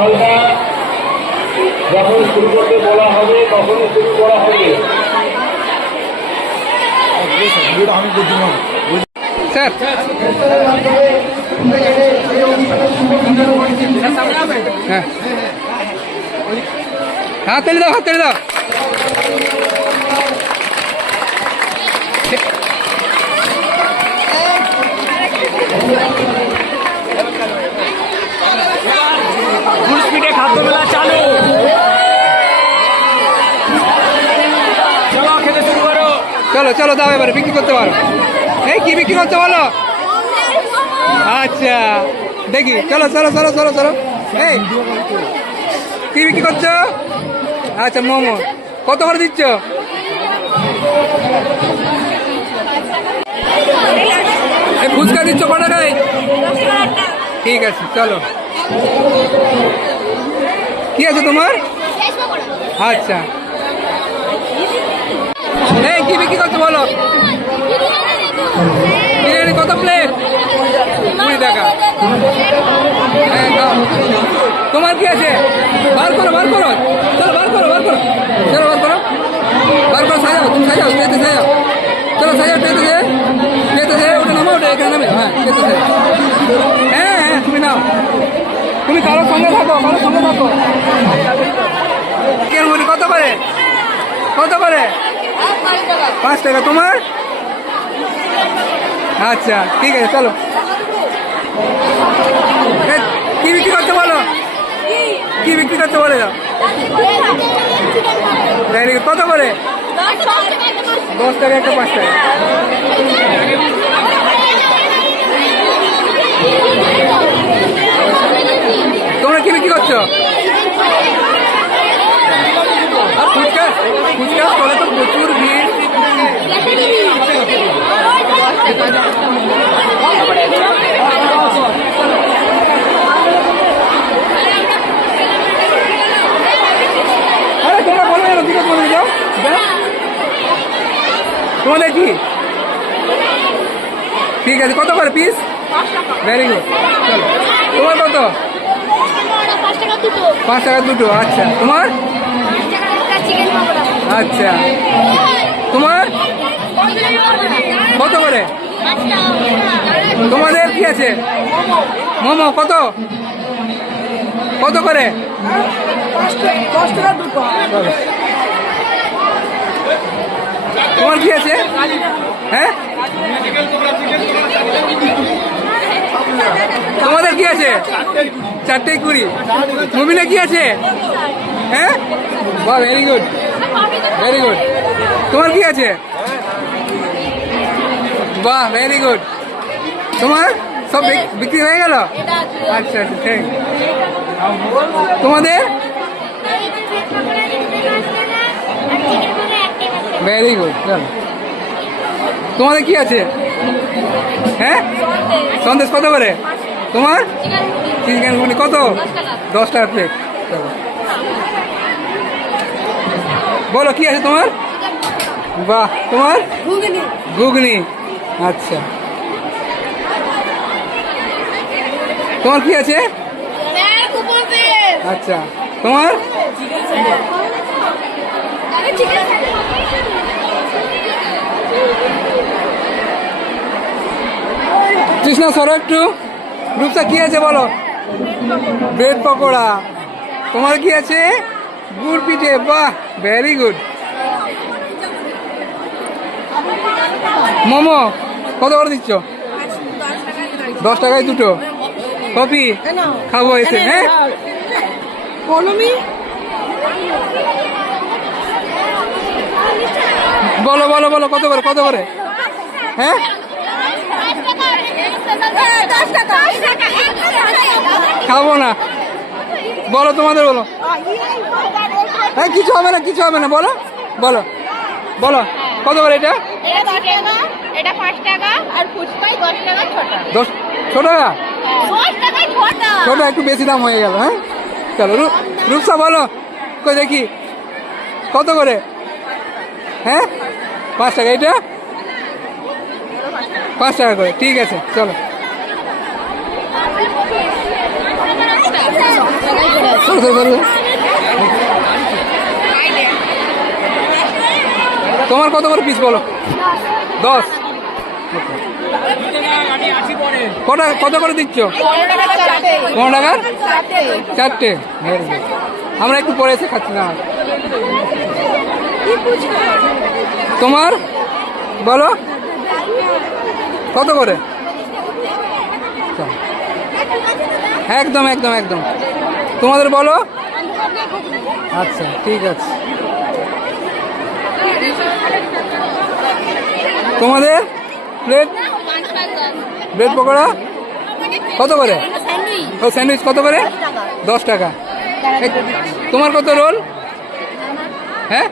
হালকা যখন শুরু করতে বলা হবে তখনই শুরু করা হবে। স্যার হ্যাঁ হাত তালি দাও, হাত তালি দাও। ফুল স্পিডে খাদ্য মেলা চালু। চলো খেতে শুরু করো। চলো চলো দাও, এবারে বিক্রি করতে পারো। এই কি বিক্রি করতে বলো? আচ্ছা দেখি, চলো চলো চলো চলো চলো। এই কি বিক্রি করছো? আচ্ছা মোমো কত করে দিচ্ছ? এই ফুচকা দিচ্ছ কত টাকায়? ঠিক আছে চলো। কি আছে তোমার? আচ্ছা এই কি বিক্রি করছো বলো? বিরিয়ানি কত প্লেট? 20 টাকা। হ্যাঁ দাও। তোমার কি আছে? বার করো বার করো, চলো বার করো বার করো, চলো বার করো বার করো, সাজাও তুমি, সাজাও পেতে সাজাও, চলো সাজাও পেতে যে পেতে যে ওটা নামো, ওটা এখানে নামে। হ্যাঁ পেতে সাজাও। হ্যাঁ হ্যাঁ তুমি নাও, তুমি কারোর সঙ্গে থাকো, কারোর সঙ্গে থাকো। কেন কত করে? কত করে? 5 টাকা। তোমার? আচ্ছা ঠিক আছে চলো। কি বিক্রি করতে বলো? কি বিক্রি করতে বলে দাও। কত করে? 10 টাকা একটা, 5 টাকা। তোমরা কি বিক্রি করছো? ফুচকা, ফুচকা চলে তো প্রচুর ভিড়। আরে তোমরা বলো না, দিকে বলে যাও। তোমাদের কি? ঠিক আছে কত করে পিস? ভেরি গুড চলো। তোমার কত? 5 টাকা দুটো। আচ্ছা তোমার? আচ্ছা তোমার কত করে? তোমাদের কি আছে? মোমো কত কত করে? 10 টাকা দুটো। তোমার কি আছে? হ্যাঁ তোমাদের কি আছে? 4টে 20। মুমিনে কি আছে? হ্যাঁ বাহ ভেরি গুড ভেরি গুড। তোমার কি আছে? বাহ ভেরি গুড। তোমার সব বিক্রি হয়ে গেল? আচ্ছা আচ্ছা ঠিক। তোমাদের? ভেরি গুড চলো। তোমাদের কি আছে? হ্যাঁ সন্দেশ কত করে? তোমার? চিকেন ঘুগনি কত? 10 টাকা প্লেট। চলো বলো কি আছে তোমার? বাহ তোমার? ঘুগনি। আচ্ছা তোমার কি আছে? আচ্ছা তোমার? কৃষ্ণা সরো একটু। রূপসা কি আছে বলো? ব্রেড পকোড়া। তোমার কি আছে? গুড় পিঠে। বাহ ভেরি গুড। মোমো কত করে দিচ্ছ? 10 টাকায় দুটো। কফি খাবো এসে। হ্যাঁ বলো বলো বলো কত করে? কত করে? হ্যাঁ খাবো না। বলো তোমাদের বলো। হ্যাঁ কিছু হবে না, কিছু হবে না, বলো বলো বলো কত করে? এটা 5 টাকা আর ফুচকাই 10 টাকা ছোট। 10 ছোট টাকা? 10 টাকায় ছোট। ছোট একটু বেশি দাম হয়ে গেল। হ্যাঁ চলো রূপসা বলো কই দেখি কত করে? হ্যাঁ 5 টাকা। এটা 5 টাকা করে। ঠিক আছে চলো। ধরো ধরো। তোমার কত করে পিস বলো? 10। কত করে দিচ্ছ? 15 টাকার 4টে। আমরা একটু পরে এসে খাচ্ছি না। তোমার বলো কত করে? একদম একদম একদম। তোমাদের বলো। আচ্ছা ঠিক আছে। তোমাদের প্লেট ব্রেড পকোড়া কত করে? ও স্যান্ডউইচ কত করে? 10 টাকা। তোমার কত রোল? হ্যাঁ